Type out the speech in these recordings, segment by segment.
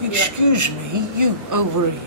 Excuse me, you over here.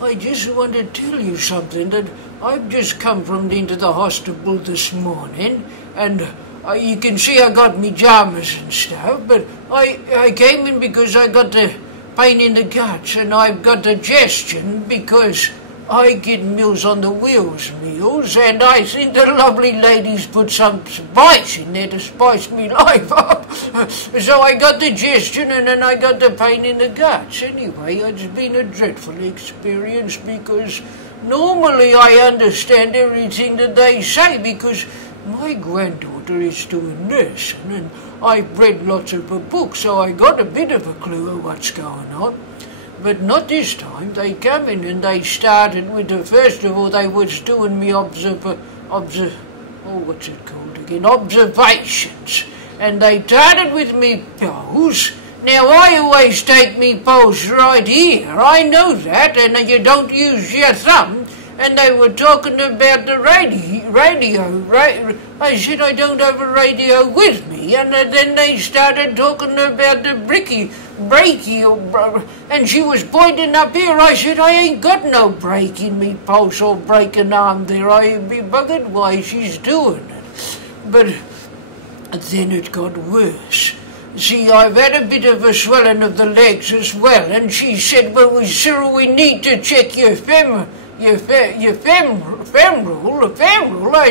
I just want to tell you something that I've just come from into the hospital this morning, and you can see I got me jammers and stuff, but I came in because I got the pain in the guts, and I've got digestion because I get Meals on the Wheels meals, and I think the lovely ladies put some spice in there to spice me life up. So I got digestion, and then I got the pain in the guts. Anyway, it's been a dreadful experience because normally I understand everything that they say because my granddaughter is doing nursing, and I've read lots of her books, so I got a bit of a clue of what's going on. But not this time. They come in and they started with the first of all they was doing me observations. And they started with me pulse. Now I always take me pulse right here. I know that, and you don't use your thumb. And they were talking about the radio. I said I don't have a radio with me. And then they started talking about the brachial, and she was pointing up here. I said I ain't got no break in me pulse or breaking arm there. I'd be buggered why she's doing it. But then it got worse. See, I've had a bit of a swelling of the legs as well, and she said, well, Cyril, we need to check your femoral. I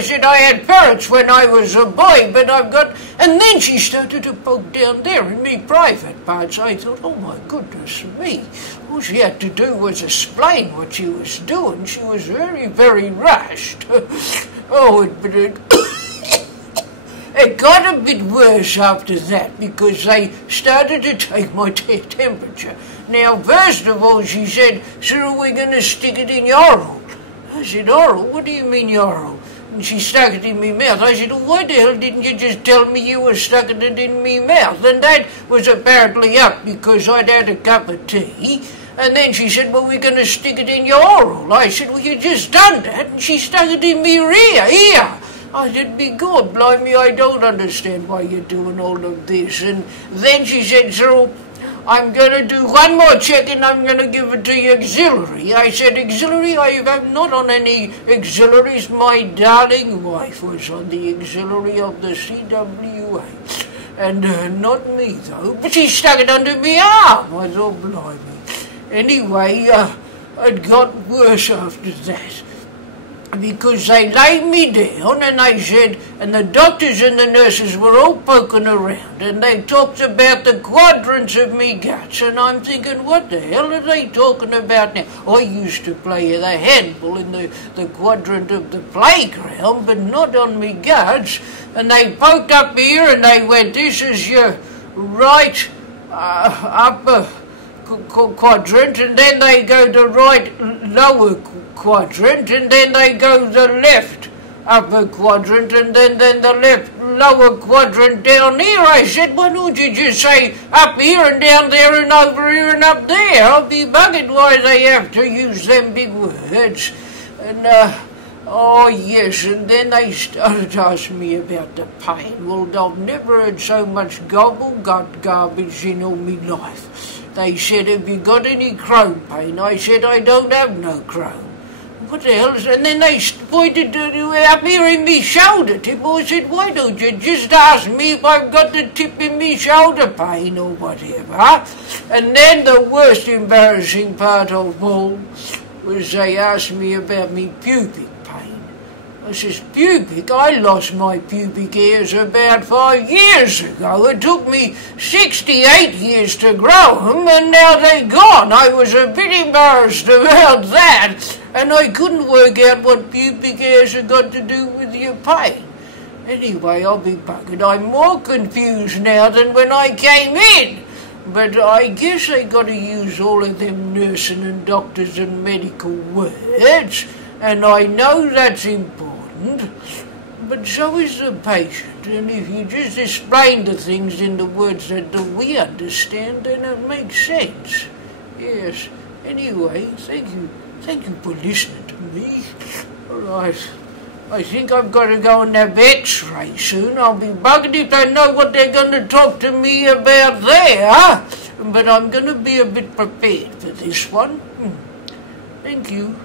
said I had ferrets when I was a boy, but I've got... And then she started to poke down there in me private parts. I thought, oh my goodness me. All she had to do was explain what she was doing. She was very, very rushed. It got a bit worse after that because they started to take my temperature. Now, first of all, she said, Cyril, we're going to stick it in your oral. I said, oral? What do you mean oral? And she stuck it in me mouth. I said, well, why the hell didn't you just tell me you were stucking it in me mouth? And that was apparently up because I'd had a cup of tea. And then she said, well, we're going to stick it in your oral. I said, well, you just done that. And she stuck it in me ear. I said, be God, blimey, I don't understand why you're doing all of this. And then she said, Cyril, I'm going to do one more check and I'm going to give it to you auxiliary. I said, auxiliary? I'm not on any auxiliaries. My darling wife was on the auxiliary of the CWA. And not me, though. But she stuck it under my arm. I thought, blimey. Anyway, it got worse after that. Because they laid me down and they said, and the doctors and the nurses were all poking around and they talked about the quadrants of me guts, and I'm thinking, what the hell are they talking about now? I used to play the handball in the quadrant of the playground, but not on me guts. And they poked up here and they went, this is your right upper quadrant, and then they go to right lower quadrant, and then they go the left upper quadrant, and then the left lower quadrant down here. I said, why don't you just say up here and down there and over here and up there? I'll be bugged why they have to use them big words. And oh yes, and then they started asking me about the pain. Well, I've never had so much garbage in all my life. They said, have you got any Crohn pain? I said, I don't have no Crohn. What the hell is that? And then they pointed to up here in me shoulder tip. I said, why don't you just ask me if I've got the tip in me shoulder pain or whatever? And then the worst embarrassing part of all was they asked me about me pubic pain. I says, pubic? I lost my pubic hairs about 5 years ago. It took me 68 years to grow them, and now they're gone. I was a bit embarrassed about that, and I couldn't work out what pubic hairs had got to do with your pain. Anyway, I'll be buggered. I'm more confused now than when I came in. But I guess they got to use all of them nursing and doctors and medical words, and I know that's important. But so is the patient, and if you just explain the things in the words that we understand, then it makes sense. Yes. Anyway, thank you for listening to me. All right. I think I've got to go and have X-ray soon. I'll be bugged if I know what they're going to talk to me about there. but I'm going to be a bit prepared for this one. Thank you.